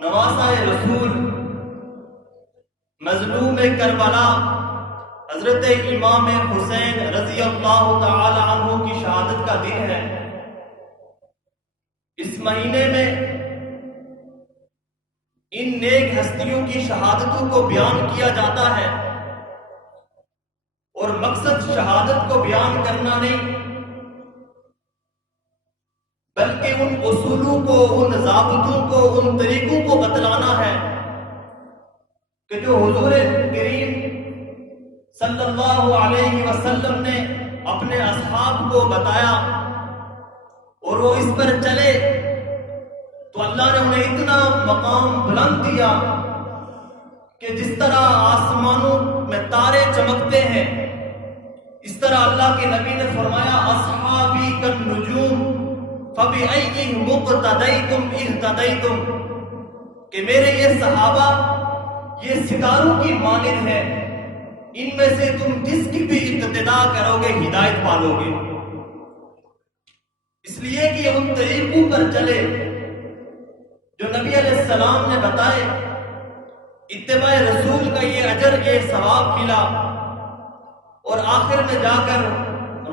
نواسہ رسول مظلوم کربلا حضرت امام حسین رضی اللہ تعالی عنہ کی شہادت کا دن ہے۔ اس مہینے میں ان نیک ہستیوں کی شہادتوں کو بیان کیا جاتا ہے، اور مقصد شہادت کو بیان کرنا نہیں بلکہ ان اصولوں کو، ان ضابطوں کو، ان طریقوں کو بتلانا ہے کہ جو حضور کریم صلی اللہ علیہ وسلم نے اپنے اصحاب کو بتایا اور وہ اس پر چلے تو اللہ نے انہیں اتنا مقام بلند دیا کہ جس طرح آسمانوں میں تارے چمکتے ہیں، اس طرح اللہ کے نبی نے فرمایا اصحابی کالنجوم فبأیہم اقتدیتم اہتدیتم، کہ میرے یہ صحابہ یہ ستاروں کی مانند ہے، ان میں سے تم جس کی بھی اقتداء کرو گے ہدایت پالو گے۔ اس لیے کہ یہ ان طریقوں پر چلے جو نبی علیہ السلام نے بتائے، اتباع رسول کا یہ اجر، یہ ثواب ملا، اور آخر میں جا کر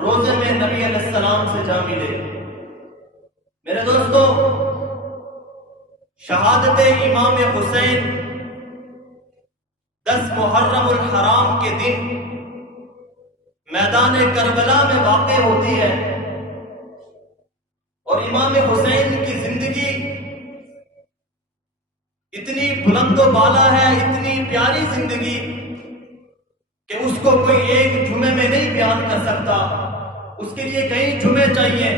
روزے میں نبی علیہ السلام سے جا ملے۔ میرے دوستو، شہادت امام حسین 10 محرم الحرام کے دن میدان کربلا میں واقع ہوتی ہے، اور امام حسین کی زندگی اتنی بلند و بالا ہے، اتنی پیاری زندگی کہ اس کو کوئی ایک جمعے میں نہیں بیان کر سکتا، اس کے لیے کئی جمعے چاہیے،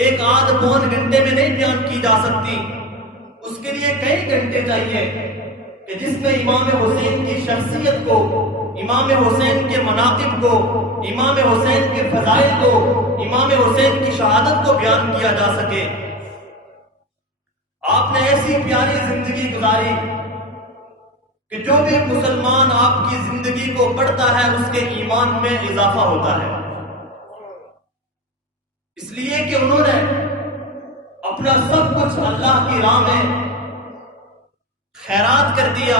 ایک آدھ پون گھنٹے میں نہیں بیان کی جا سکتی، اس کے لیے کئی گھنٹے چاہیے کہ جس میں امام حسین کی شخصیت کو، امام حسین کے مناقب کو، امام حسین کے فضائل کو، امام حسین کی شہادت کو بیان کیا جا سکے۔ آپ نے ایسی پیاری زندگی گزاری کہ جو بھی مسلمان آپ کی زندگی کو پڑھتا ہے اس کے ایمان میں اضافہ ہوتا ہے، اس لیے کہ انہوں نے اپنا سب کچھ اللہ کی راہ میں خیرات کر دیا،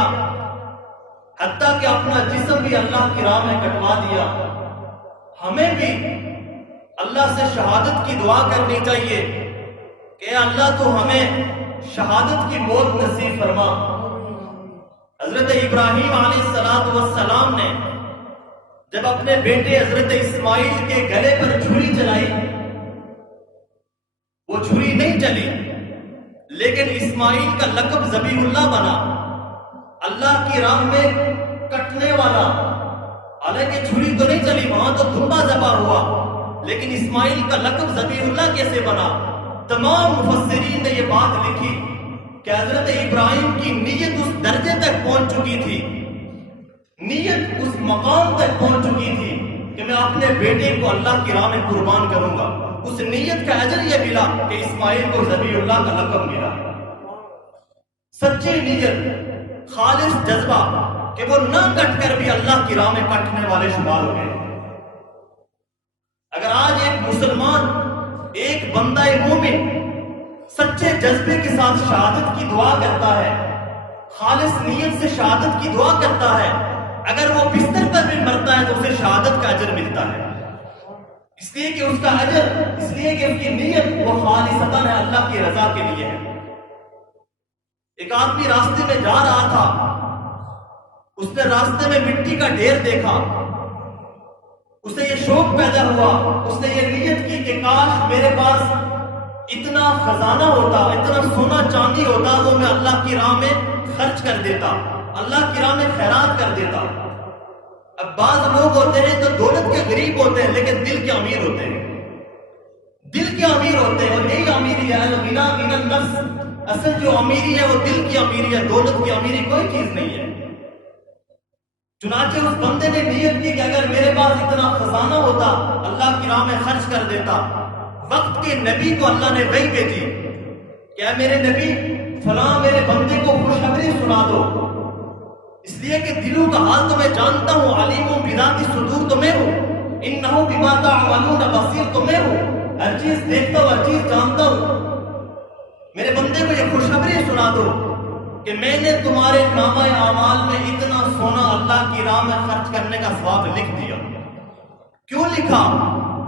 حتیٰ کہ اپنا جسم بھی اللہ کی راہ میں کٹوا دیا۔ ہمیں بھی اللہ سے شہادت کی دعا کرنی چاہیے کہ اے اللہ تو ہمیں شہادت کی موت نصیب فرما۔ حضرت ابراہیم علیہ السلام نے جب اپنے بیٹے حضرت اسماعیل کے گلے پر چھری چلائی، وہ چھری نہیں چلی، لیکن اسماعیل کا لقب ذبیح اللہ بنا، اللہ کی راہ میں کٹنے والا۔ حالانکہ چھری تو نہیں چلی، وہاں تو دمبا ذبح ہوا، لیکن اسماعیل کا لقب ذبیح اللہ کیسے بنا؟ تمام مفسرین نے یہ بات لکھی کہ حضرت ابراہیم کی نیت اس درجے تک پہنچ چکی تھی، نیت اس مقام تک پہنچ چکی تھی کہ میں اپنے بیٹے کو اللہ کی راہ میں قربان کروں گا۔ اس نیت کا اجر یہ ملا کہ اسماعیل کو ذبیح اللہ کا لقب ملا۔ سچی نیت، خالص جذبہ کہ وہ نہ کٹ کر بھی اللہ کی راہ میں کٹنے والے شمار ہو گئے۔ اگر آج ایک مسلمان، ایک بندہ مومن سچے جذبے کے ساتھ شہادت کی دعا کرتا ہے، خالص نیت سے شہادت کی دعا کرتا ہے، اگر وہ بستر پر بھی مرتا ہے تو اسے شہادت کا اجر ملتا ہے، اس لیے کہ اس کا اجر، اس لیے کہ اس کی نیت وہ خالصتاً ہے، اللہ کی رضا کے لیے ہے۔ ایک آدمی راستے میں جا رہا تھا، اس نے راستے میں مٹی کا ڈھیر دیکھا، اسے یہ شوق پیدا ہوا، اس نے یہ نیت کی کہ کاش میرے پاس اتنا خزانہ ہوتا، اتنا سونا چاندی ہوتا، وہ میں اللہ کی راہ میں خرچ کر دیتا، اللہ کی راہ میں خیرات کر دیتا۔ اب بعض لوگ ہوتے ہیں تو دولت کے غریب ہوتے ہیں لیکن دل کے امیر ہوتے ہیں، دل کے امیر ہوتے ہیں، اور یہی امیری ہے، الغنا غنی النفس۔ اصل جو امیری ہے وہ دل کی امیری ہے، دولت کی امیری کوئی چیز نہیں ہے۔ چنانچہ اس بندے نے نیت کی کہ اگر میرے پاس اتنا خزانہ ہوتا اللہ کی راہ میں خرچ کر دیتا۔ وقت کے نبی کو اللہ نے وحی بھیجی کہ اے میرے نبی فلاں میرے بندے کو خوشخبری سنا دو، اس لیے کہ دلوں کا حال تو میں جانتا ہوں، علیم بذات الصدور تو میں ہوں، انہ بما تعملون بصیر تو میں ہوں، ہر چیز دیکھتا ہوں، ہر چیز جانتا ہوں، میرے بندے کو یہ خوشخبری سنا دو۔ کہ میں نے تمہارے نامہ اعمال میں اتنا سونا اللہ کی راہ میں خرچ کرنے کا ثواب لکھ دیا. کیوں لکھا؟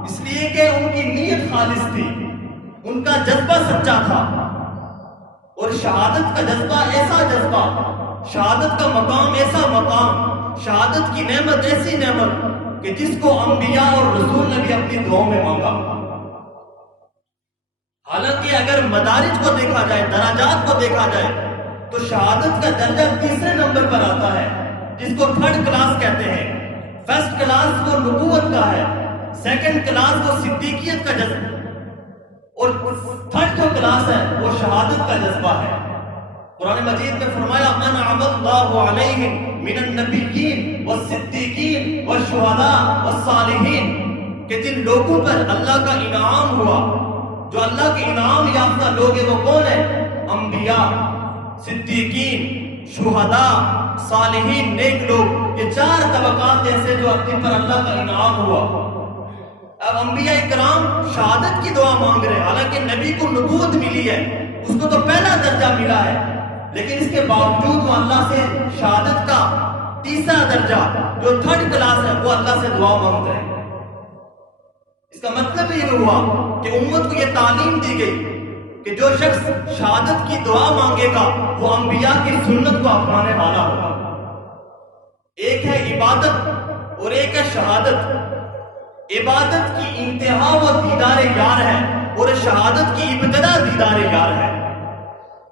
اس لیے کہ ان کی نیت خالص تھی، ان کا جذبہ سچا تھا. اور شہادت کا جذبہ ایسا جذبہ، شہادت کا مقام ایسا مقام، شہادت کی نعمت ایسی نعمت کہ جس کو انبیاء اور رسول نے بھی اپنی دعاؤں میں مانگا. حالانکہ اگر مدارج کو دیکھا جائے، درجات کو دیکھا جائے، تو شہادت کا درجہ تیسرے نمبر پر آتا ہے، جس کو تھرڈ کلاس کہتے ہیں. فرسٹ کلاس وہ نبوت کا ہے، سیکنڈ کلاس وہ صدیقیت کا جذبہ، اور تھرڈ جو کلاس ہے وہ شہادت کا جذبہ ہے. قرآن مجید میں فرمایا انعم اللہ علیہم من النبیین والصدیقین والشہداء والصالحین، کہ جن لوگوں پر اللہ کا انعام ہوا، جو اللہ کے انعام یافتہ لوگ ہیں وہ کون ہیں؟ انبیاء، صدیقین، شہداء، صالحین، نیک لوگ. یہ چار طبقات ایسے جو جن پر اللہ کا انعام ہوا. اب انبیاء کرام شہادت کی دعا مانگ رہے ہیں، حالانکہ نبی کو نبوت ملی ہے، اس کو تو پہلا درجہ ملا ہے، لیکن اس کے باوجود وہ اللہ سے شہادت کا تیسرا درجہ جو تھرڈ کلاس ہے وہ اللہ سے دعا مانگ رہے ہیں. اس کا مطلب یہ ہوا کہ امت کو یہ تعلیم دی گئی کہ جو شخص شہادت کی دعا مانگے گا وہ انبیاء کی سنت کو اپنانے والا ہوگا. ایک ہے عبادت اور ایک ہے شہادت. عبادت کی انتہا وہ دیدار یار ہے اور شہادت کی ابتدا دیدار یار ہے.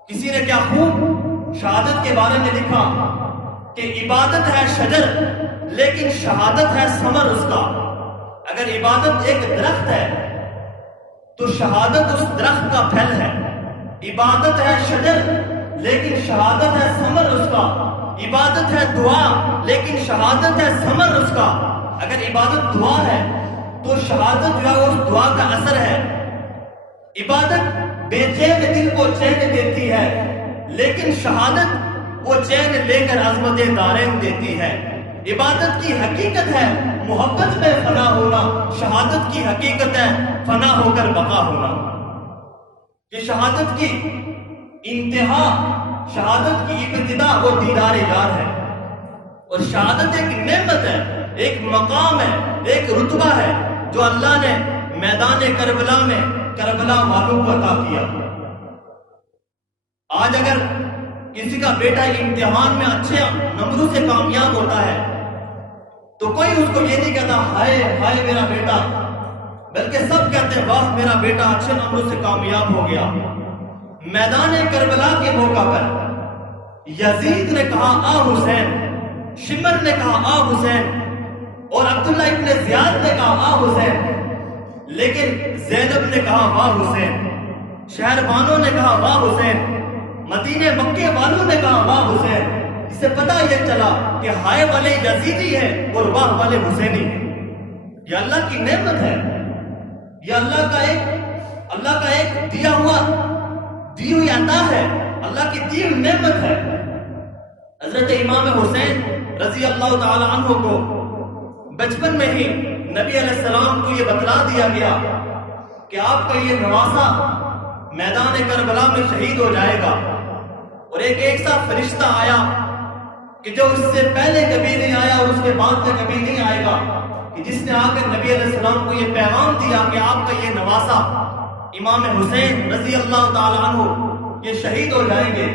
کسی نے کیا خوب شہادت کے بارے میں لکھا کہ عبادت ہے شجر لیکن شہادت ہے ثمر اس کا. اگر عبادت ایک درخت ہے تو شہادت اس درخت کا پھل ہے. عبادت ہے شجر لیکن شہادت ہے ثمر اس کا. عبادت ہے دعا لیکن شہادت ہے ثمر اس کا. اگر عبادت دعا ہے تو شہادت جو ہے اس دعا کا اثر ہے. عبادت بے چین دل کو چین دیتی ہے لیکن شہادت وہ چین لے کر عظمت دارین دیتی ہے. عبادت کی حقیقت ہے محبت میں فنا ہونا، شہادت کی حقیقت ہے فنا ہو کر بقا ہونا. یہ شہادت کی انتہا، شہادت کی ابتدا وہ دیدار یار ہے. اور شہادت ایک نعمت ہے، ایک مقام ہے، ایک رتبہ ہے جو اللہ نے میدان کربلا میں کربلا والوں کو عطا کیا. آج اگر کسی کا بیٹا امتحان میں اچھے نمبروں سے کامیاب ہوتا ہے تو کوئی اس کو یہ نہیں کہتا ہائے ہائے میرا بیٹا، بلکہ سب کہتے ہیں واہ میرا بیٹا اچھے نمبروں سے کامیاب ہو گیا. میدان کربلا کے موقع پر یزید نے کہا آ حسین، شمر نے کہا آ حسین، اور عبداللہ ابن زیاد نے کہا آ حسین، لیکن زینب نے کہا واہ حسین، شہر بانوں نے کہا واہ حسین، مدینے مکے والوں نے کہا واہ حسین. اس سے پتہ یہ چلا کہ ہائے والے یزیدی ہیں اور واہ والے حسینی ہیں. یہ اللہ کی نعمت ہے، یہ اللہ کا ایک دیا ہوا دی ہوئی عطا ہے، اللہ کی دی ہوئی نعمت ہے. حضرت امام حسین رضی اللہ تعالی عنہ کو بچپن میں ہی نبی علیہ السلام کو یہ بتلا دیا گیا کہ آپ کا یہ نواسا میدان کربلا میں شہید ہو جائے گا. اور ایک سا فرشتہ آیا کہ جو اس سے پہلے کبھی نہیں آیا اور اس کے بعد میں کبھی نہیں آئے گا، کہ جس نے آ کر نبی علیہ السلام کو یہ پیغام دیا کہ آپ کا یہ نواسا امام حسین رضی اللہ تعالی عنہ یہ شہید ہو جائیں گے.